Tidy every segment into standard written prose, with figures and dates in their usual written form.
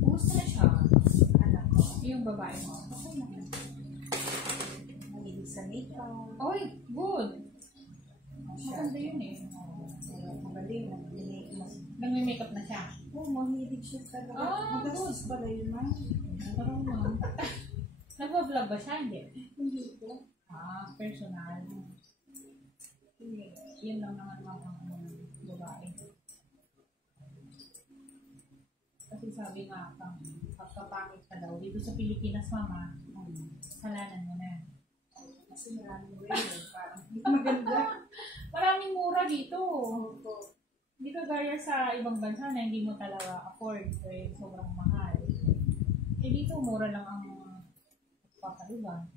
Kumusta na siya? Anak ko. Yung babae mo? Okay naman. Mahilig sa makeup. Oy, good. Maganda yun eh. Magaling. Nag-makeup na siya. Oo, mahilig siya talaga. Magastos pala yun, ma. Parang mo. Nag-vlog ba siya? Hindi. Hindi ko. Personal. Yun lang naman ang babae. Kasi sabi nga, pagkapangit ka daw, dito sa Pilipinas, mama, halanan mo na. Kasi maraming way. Parang hindi maganda. Maraming mura dito. Opo. Hindi ka gaya sa ibang bansa na hindi mo talaga afford kasi sobrang mahal. Eh dito, mura lang ang pagpapaliban.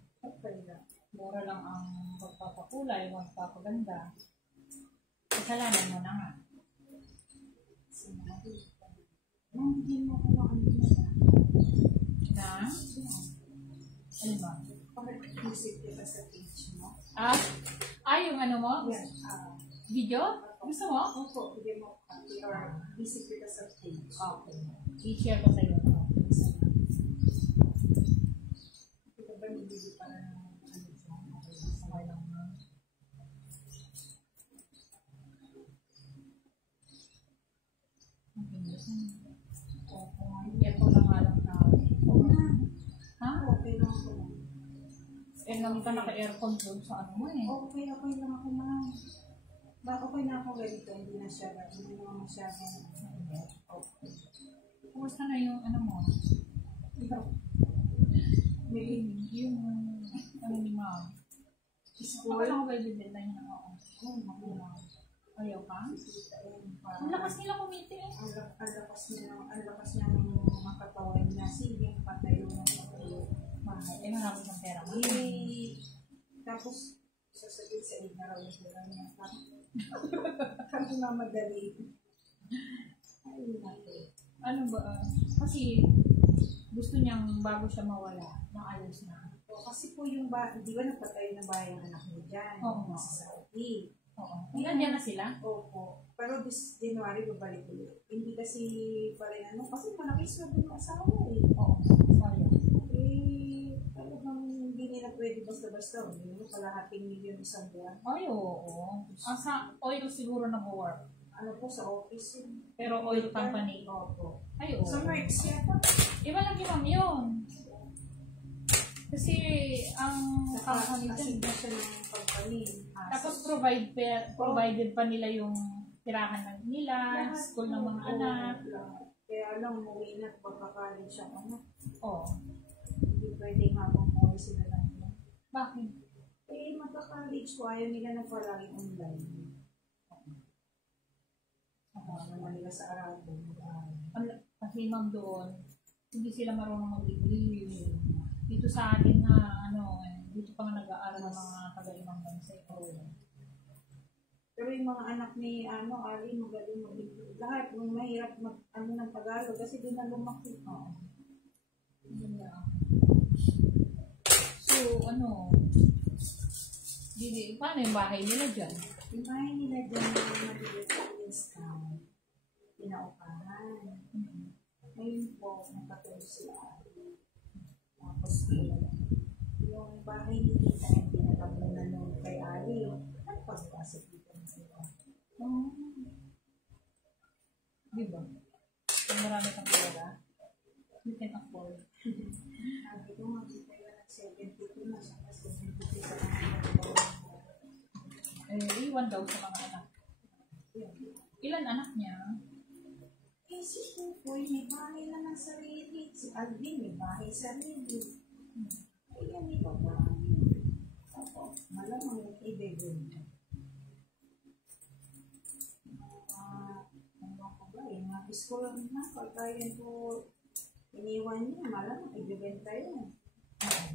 Mura lang ang pagpapakulay, magpapaganda. Kasalanan mo na nga. Hindi mo ko ano Na? Ano ba? Pag-visit kita sa page mo. Yung ano mo? Yan. Video? Gusto mo? Opo, bigyan mo copy or visit kita sa page. Okay. I-share ko sa'yo. Ito ba nilili para ng Okay lang na. Yan ko lang nga lang tao. Ha? Okay lang ako lang. Eh, naman ka naka-aircon doon sa ano mo eh. Okay lang ako na. Okay na ako ganito, hindi na siya, hindi naman masyadong okay. Kumusta na yung ano mo? Yung ano ni ma'am. School? Ako lang ako ba ibibenta niya na ako? Ayaw ka? Ang lakas nila kumiti eh. Ang lakas niya ng mga katawan niya. Sige, patayo ng patayo. Mahal. Eh, marami ng pera mo. Tapos, sasabihin sa inyo na raw yung pera niya. Kami na madali. Ay, natin. Ano ba? Kasi gusto niyang bago siya mawala, maayos na. Kasi po yung di ba nagpatayo ng bahay ng anak niyo dyan? Oo. Sa Saudi. Oo. Nandiyan na sila? Opo. Pero this January, babalik ulit. Hindi kasi pa rin kasi malaki sweldo ng asawa eh. Oo. Sorry. Talagang hindi nila pwede basta-basta. Hindi mo kalahating milyon isang buwan. Ay, oo. Sa oil siguro nag-work. Ano po, sa office yun. Pero oil company. Opo. Ay, oo. Sa Merckx yata. Iba lang ma'am yun. Kasi ang company Kasi dyan. na siya ng company. Tapos provided pa nila yung tirahan ng nila, school ng mga anak. Kaya lang, umuwi na at pagkakalit siya anak. Oo. Hindi pwedeng habang umuwi sila lang. Bakit? Magka-college ko, ayaw nila na palaging online. Naman nila sa Arabo. Kasi ma'am doon, hindi sila marunong mag-degree. Dito sa atin na, dito pa nga nag-aaral ng mga taga-ibang bansa. Pero yung mga anak ni Ali, magaling mag-degree. Lahat, yung mahirap ng Tagalog kasi di na lumaki. So, paano yung bahay nila dyan? Yung bahay nila dyan na maliit sa Instagram, pinaupahan. Ngayon po, nakatulog sila. Tapos, yung bahay ni Tita ay pinatabunan nung kay Ali. Nagpagpasok dito na sila. Diba? Kung marami kang pera, you can afford. Sabi ko, makita yun at 72 na siya kasi 72 sa Iwan daw sa mga anak. Ilan anak niya? Si Kukoy, may bahay na ng sarili. Si Alvin, may bahay sarili. Ayan, may babae. Tapos, malamang yung ibigin. Ano ko ba, yung mga school na, pagka yun po, iniwan niya, malamang ibibenta yun.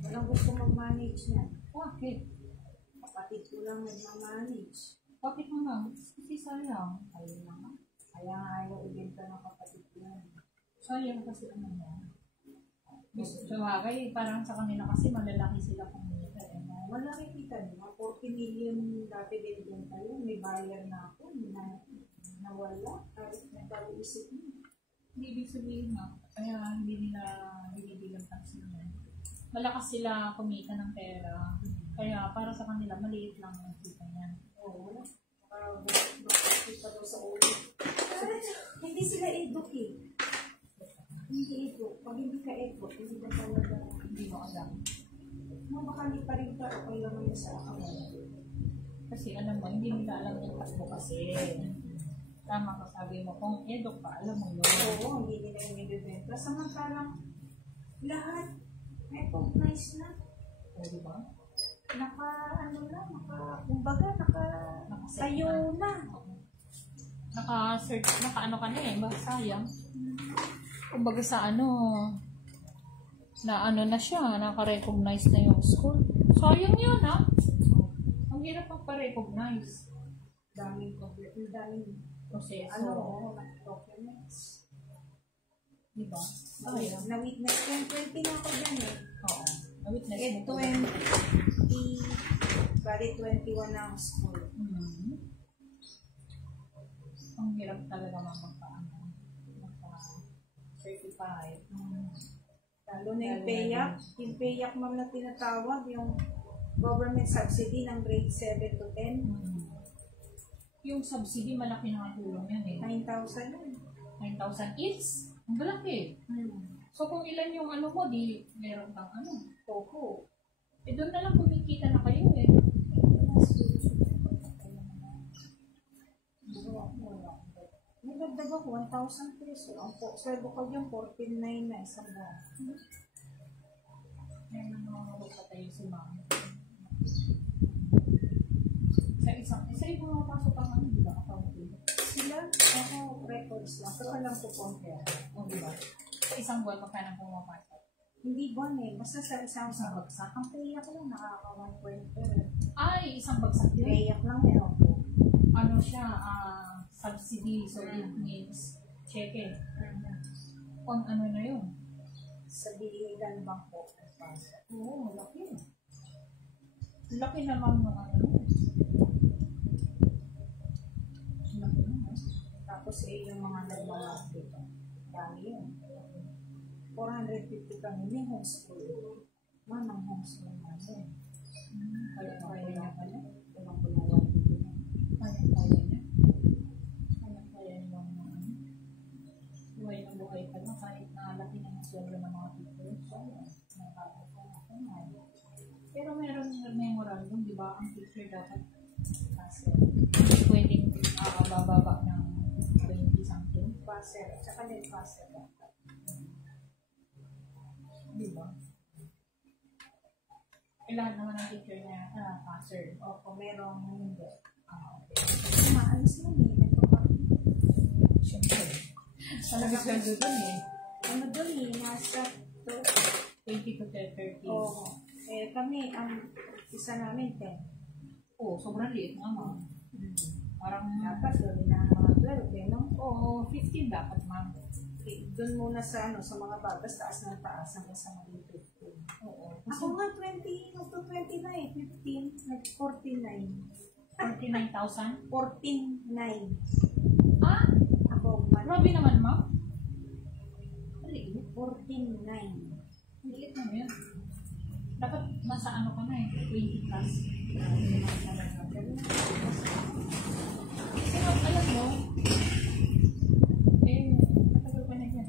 Walang gusto mag-manage niya. Bakit? Kapatid ko lang nag-manage. Bakit naman? Kasi sayang. Ayun naman. Kaya ayaw ibenta ng kapatid ko yan. Sayang kasi niya. Gusto siya bagay, parang sa kanila kasi malalaki sila kumita. Wala kita niyo. 40 million dati binibenta yun. May buyer na ako. Nawala. Kahit nagpag-iisip niyo. Hindi ibig sabihin na, kaya hindi nila binibilang tax nila. Malakas sila kumita ng pera. Kaya para sa kanila, maliit lang ang kita niyan. Oo. Kita daw sa ulo. Hindi sila educate. Hindi educate. Pag hindi ka educate, hindi ka talaga, Hindi mo alam. baka hindi pa rin ka okay lang mo sa akawala. Kasi alam mo, hindi nila alam yung tax mo kasi. Tama ka sabi mo, kung eduk pa, alam mo yun. Oo, hindi nila yung ibibenta. Samantalang lahat recognize na. O, di ba? Kumbaga, tayo na. Naka-search, naka-ano ka na eh, ba? Sayang. Kumbaga sa ano, na ano na siya, naka-recognize na yung school. Sayang yun, ha? Ang hirap magpa-recognize. Daming Proseso. documents. Diba? Na-witness ko yung 20 na ako dyan eh. Oo. Na-witness Eh, mo. 20, bali 21 na ang school. Ang hirap talaga magpa-certify. Lalo na yung PAYAC. Yung PAYAC, ma'am, na tinatawag, yung government subsidy ng grade 7 to 10. Yung subsidy, malaki na tulong yan eh. 9,000 yun. 9,000 each. Ang malaki. So kung ilan yung ano mo, di meron kang ano. Opo. Eh doon na lang kumikita na kayo eh. May dagdag ako, 1,000 peso. Ang sweldo ko yung 14,900 na isang buwan. May mga tayo si ma'am. Sa ibang mga pasok ang ano, di ba? Accounting. Sila, ako, records lang. Pero alam ko compare. O, di ba? Sa isang buwan, magkano pumapasok? Hindi buwan eh. Basta sa isang bagsak. Ang payak lang, nakaka-1.4. Ay, isang bagsak yun. Payak lang eh ako. Ano siya, subsidy. So, it means, cheque. Kung ano na yun? Sa biligan bangko. Oo, laki. Laki naman ng ano. Laki naman. Tapos eh, yung mga nagmamahal dito. Dami yun. 450 kami may homeschool. Manang homeschool namin. Kaya niya pala. Walang bulawan dito. Kaya niya. Kaya niya mga ano. Buhay ng buhay pa na kahit na laki ng sweldo ng mga teachers. So, pero meron memorandum, di ba? Ang teacher dapat hindi pwedeng bababa ng 20 something. Passer. At saka net passer. Di ba? Kailangan naman ng teacher niya, passer. Opo, merong hindi. Okay. Maalis mo eh. Ito pa. Siyempre. Talaga sweldo dun eh. Ano doon eh, nasa 20 to 30. Oo. Eh, kami, ang isa namin 10. Oo, sobrang liit nga ma'am. Parang, Dapat doon na mga 12 eh, no? oo, 15 dapat ma'am. Okay. Doon muna sa ano, sa mga bagas, taas ng taas hanggang sa mga 15. Oo. Ako nga 20 to 29, 15, nag-49. 49,000? 49. Ah, Ako, grabe naman ma'am. Maliit. 49. Maliit naman yun. Dapat nasa ano ka na eh, 20 plus. Pero alam mo, matagal pa na yan.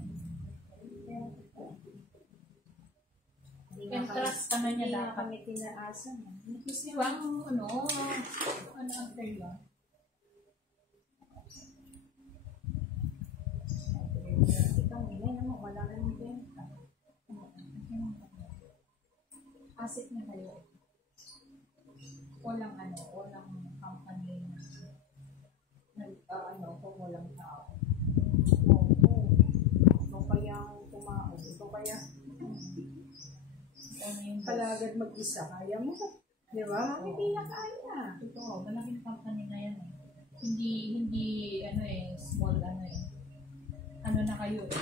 Entrance ka na niya Hindi na dapat. kami tinaasa. Di ba? Ano ang fair ba? Ito, ngayon naman, wala na yung benta. Asset na kayo. Walang company kung walang tao. Oo. Ito kaya ang tumao. Ito kaya Ano yung palagad mag-isa. Kaya mo. Di ba? Hindi na kaya. Ito, malaking company na yan eh. Hindi small ano na kayo eh.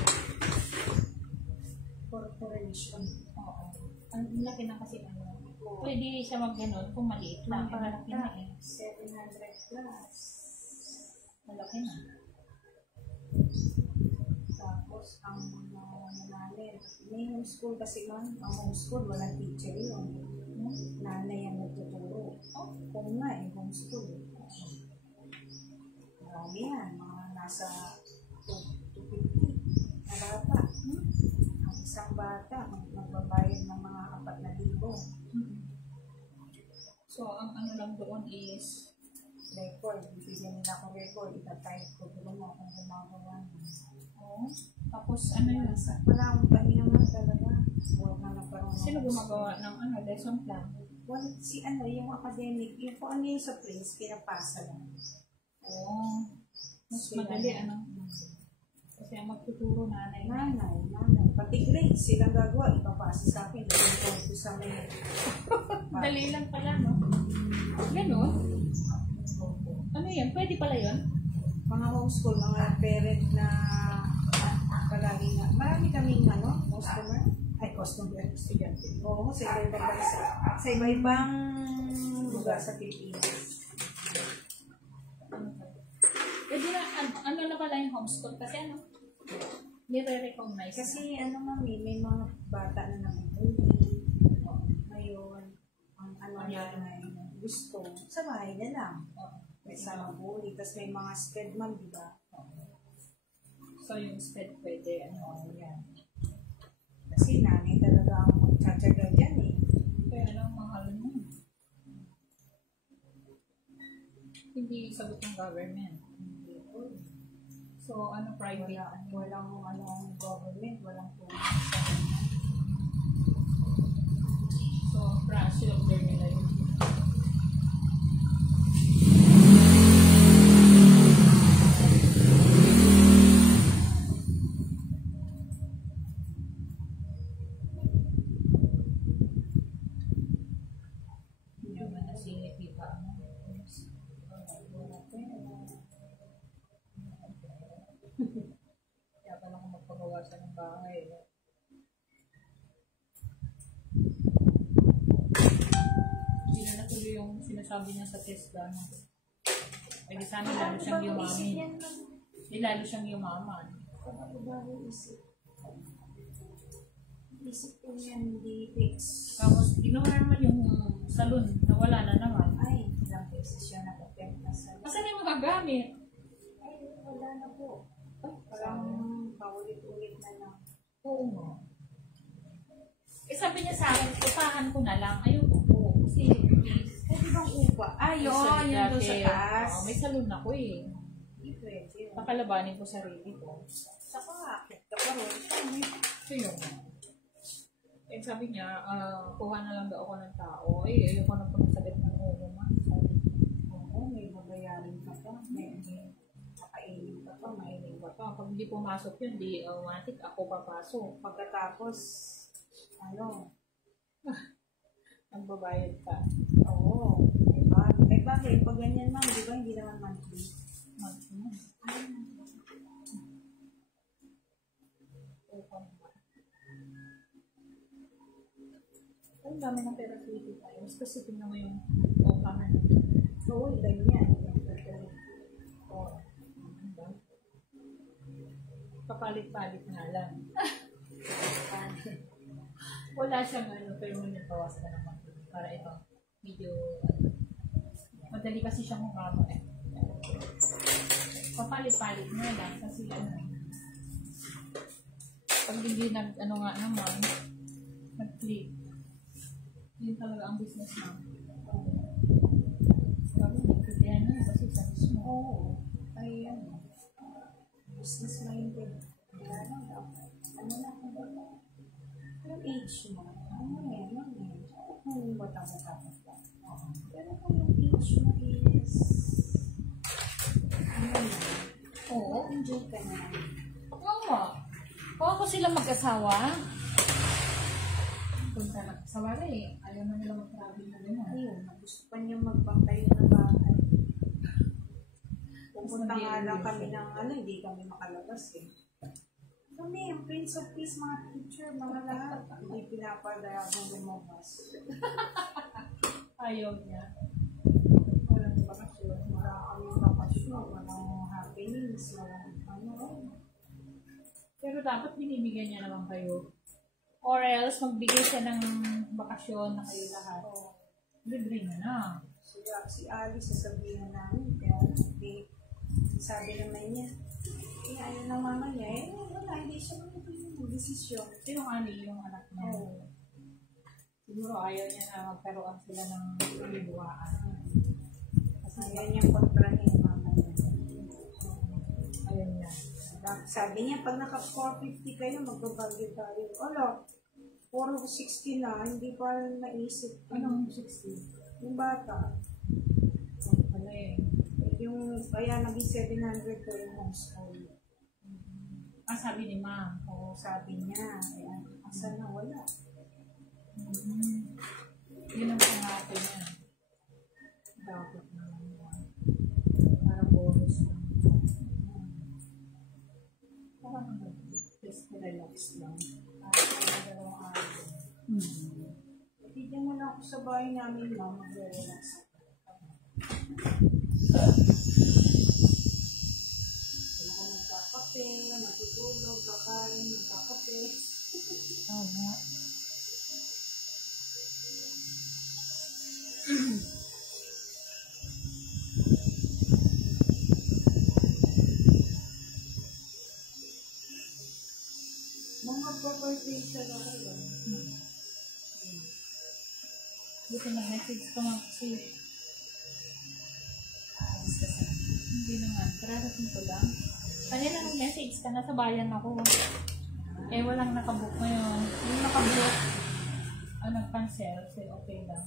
Corporation. Oo. Ang laki na kasi pwede siya mag-ganon kung maliit lang. Malaki na eh. 700 plus. Malaki na. Tapos, Tapos ang mga nanay, may homeschool kasi man, ang homeschool, walang teacher yun. Nanay ang nagtuturo. Kung nga eh, homeschool. Marami yan, mga nasa 250 na bata. Ang isang bata, magbabayad ng mga 4,000. So, ang ano lang doon is Record, bibigyan nila akong record, itatype ko, tulong mo kung gumagawa mo. oh, tapos ano yun? Wala akong pahinga man talaga. Wala na parang Sino gumagawa ng ano, lesson plan? si ano, yung academic, yung kung ano yung sa place, pinapasa lang. Oh, mas madali ano. Kasi ang magtuturo nanay. Nanay. Pati grades, silang gagawa, ipapasa sa akin. Ipapasa ko sa may... Dali lang pala, no? Ganon? Ano yan? Pwede pala yun? Mga homeschool, mga parent na palagi na, marami kaming customer, estudyante. Oo, sa iba-ibang bansa. Sa iba-ibang lugar sa Pilipinas. Pwede na, ano na pala yung homeschool? Kasi ano? Nire-recognize. Kasi ano mami, may mga bata na namumuli. Ngayon, ang ano na gusto, sa bahay na lang. May sama buli. Tapos may mga SPED man, di ba? So yung SPED pwede, ano, yan. Kasi nanay talaga ang magtsatsaga dyan eh. Kaya lang mahal mo. Hindi sagot ng government. So, ano, private? Walang ano, government, walang tulong. So, silver nila yun. Hindi naman nasingit dito. Kaya pala kung magpagawa siya ng bahay. Hindi na natuloy yung sinasabi niya sa Tesla. Ay, di sana lalo siyang yumamin. Di lalo siyang yumaman. Isip ko yan, hindi fix. Tapos, ginawa naman yung salon na wala na naman. Ay, ilang beses siya nakapenta sa... Saan yung magagamit? Ay, wala na po. Parang paulit-ulit na lang. Oo nga. Eh, sabi niya sa akin, upahan ko na lang. Ayoko po. Kasi, Pwede bang upa? Ayun, yun doon sa taas. May salon ako eh. Hindi pwede. Pakalabanin ko sarili ko. Saka akit ka pa rin. So yun. Eh, sabi niya, kuha na lang daw ako ng tao. Eh, ayoko na pagsagat ng ulo man. Oo, may babayarin ka pa. May kakainin ka pa, mainin ka pa. Pag hindi pumasok yun, di automatic ako papasok. Pagkatapos, ano, Nagbabayad ka. oo, diba? Eh bakit? Pag ganyan man, di ba? Hindi naman monthly. Monthly. Ang dami ng pera dito tayo. Mas kasi tingnan mo yung opahan. Oo, ganyan. Oo. Papalit-palit nga lang. Wala siyang ano, pero may nagbawas ka naman. Para ito, medyo, madali kasi siyang humaba eh. Papalit-palit nga lang kasi ano, pag hindi ano nga naman, nag-click. Yun talaga ang business mo. Sabi, nagkakaya na kasi sa mismo. Oo. Ay, ano, business minded. Wala lang dapat. Ano na kung ba? Yung age mo, ano yan, kung bata-bata pa. Pero kung yung age mo is, ano yan, Oo. enjoy ka na. Oo nga. Kung ako sila mag-asawa, punta na sa wala eh. Ayaw na nila mag-travel na gano'n. Ayun, gusto pa niya magpangkayo ng bahay. Pupunta nga lang kami ng ano, hindi kami makalabas eh. Kami, ang Prince of Peace, mga teacher, mga lahat, hindi pinapalayagang lumabas. Ayaw niya. Walang bakasyon, wala kami bakasyon, walang happenings, walang ano. Pero Pero dapat binibigyan niya naman kayo. Or else, magbigay siya ng bakasyon na kayo lahat. Libre na na. Si Alice, sasabihin na namin. Kaya, sabi naman niya, ayaw na mama niya, wala, hindi siya mag-desisyon. Yung yung anak niya. Siguro ayaw niya na magkaroon sila ng libuhaan. Kasi ayaw niya kontrahin yung mama niya. Ayaw niya. Sabi niya, pag naka-450 kayo, magbabagyo tayo. Ano, 460 na, hindi pa naisip. Anong 60? Yung bata. Ano Kaya naging 700 ko yung homeschool. Sabi ni ma'am. Oo, sabi niya. Ayan, asa na wala. Yun ang pangato niya. Dapat naman yan. Para bonus lang. Para naman. Just relax lang. Para dalawang araw. Bigyan mo na ako sa bahay namin, ma'am. Mag-relax. Ako magkakape, natutulog, kakain, magkakape. Oo. Mga property siya na kayo. Buti mag-message ko nga kasi hindi naman. Kararating ko lang. Kanina nag-message ka, nasa bayan ako. Walang nakabook ngayon. Yung nakabook, nag-cancel. So, okay lang.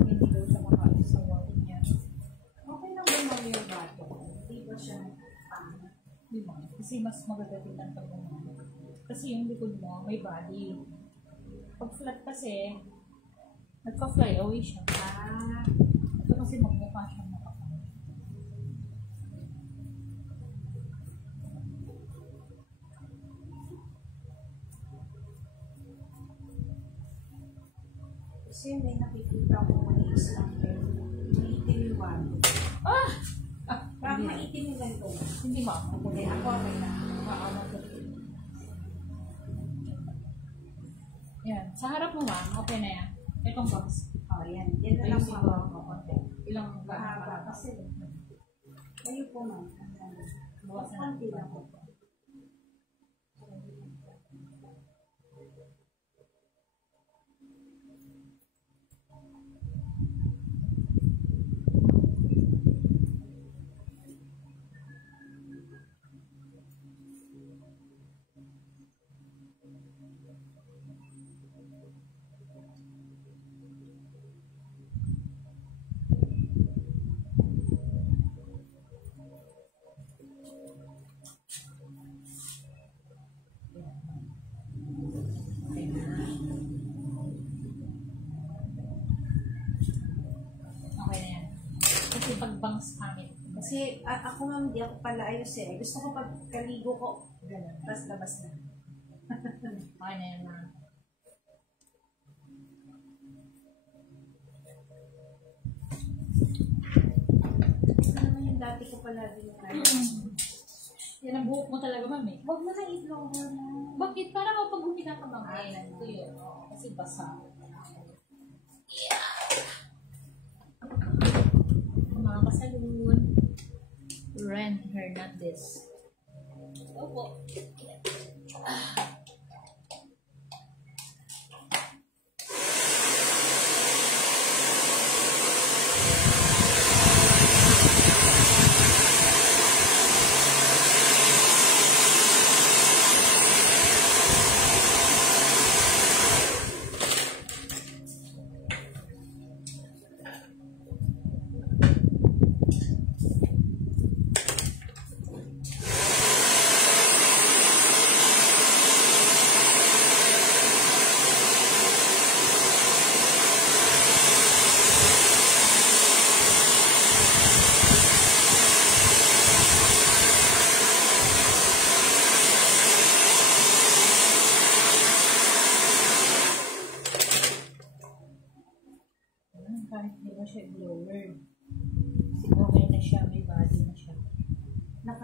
Hindi daw siya makaalis sa work niya. Okay lang ba naman yung bato? Hindi ba siya Di ba? Kasi mas magagaling ang pag-uman. Kasi yung likod mo, may body. Pag flat kasi, nagka-fly away siya. Ito kasi magmukha siyang nakapal. Kasi may nakikita ko may isang may itiniwan. Parang may itiniwan ko. Hindi ba? Okay, ako okay na. Yan. Sa harap mo ma'am, okay na yan. Itong box. Yan. Yan na lang Ayusin mga mo. Ilang mahaba kasi. Kayo po ma'am. Bawas na Konti lang po. bangs amin. Kasi ako ma'am, di ako pala ayos eh. Gusto ko pagkaligo ko, gano'n, tapos labas na. Okay na yan, ma'am. Ano naman yung dati ko pala din na Yan ang buhok mo talaga, ma'am eh. Huwag mo na i-blower na. Bakit? Para kapag humina ka, ma'am. Ito yun. Kasi basa. Mga kasalun. Ren Hernandez. Opo.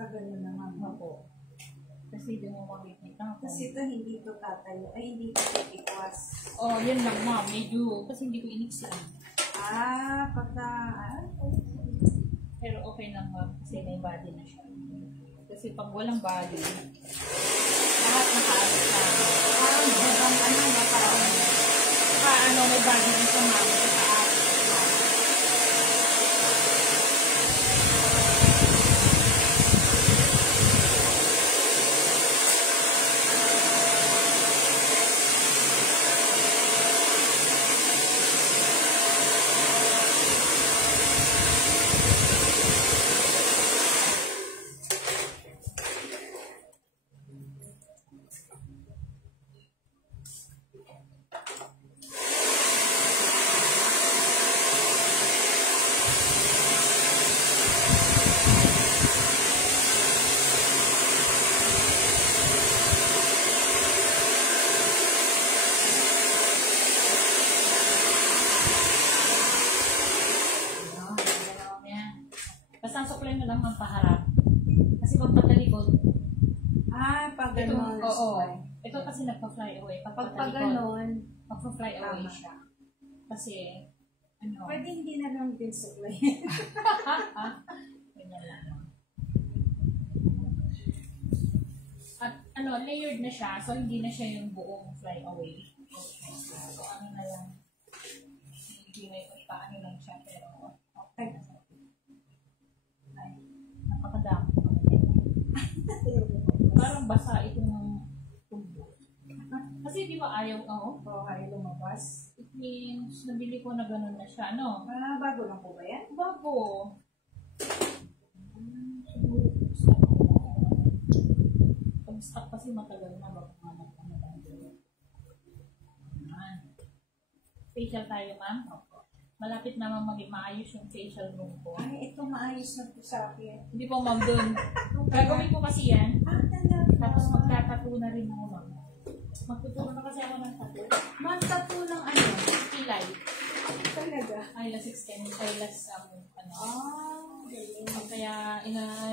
Gano'n naman. Opo. Kasi di mo makikita ko. Kasi ito hindi ito tatayo. Ay, hindi ito titiwas. Oh, yan lang ma'am. Medyo, kasi hindi ko iniksin. Pagka... Pero okay lang ma'am. Kasi may body na siya. Kasi pag walang body, lahat nakaalis na. Parang habang Parang may body na siya ma'am. Sa taas. Basta ang supply mo lang ang paharap. Kasi pag patalikod, pag ito, gano'n. oo. Ito kasi nagpa-fly away. Pag Pag patalikod, gano'n, magpa-fly away tama. siya. Kasi, pwede hindi na lang din supply. ganyan lang. At layered na siya. So, hindi na siya yung buong fly away. So, na lang. Hindi may paano lang siya. Pero, okay na. Ay, napakadami. Parang basa itong tubo. Kasi di ba ayaw lumabas? It means, nabili ko na gano'n na siya. Bago lang po ba yan? Bago. Pag-stock kasi matagal na bago hanap ka na lang. Facial tayo, ma'am. Malapit naman maging maayos yung facial room ko. Ay, ito maayos na po sa akin. Hindi po, ma'am, dun. Gagawin ko kasi yan. Talaga. Tapos magtatattoo na rin ako, ma'am. Magtuturo na kasi ako ng tattoo. Magtattoo ng Kilay. Talaga. Eyelash extension. Eyelash, galing. Kaya,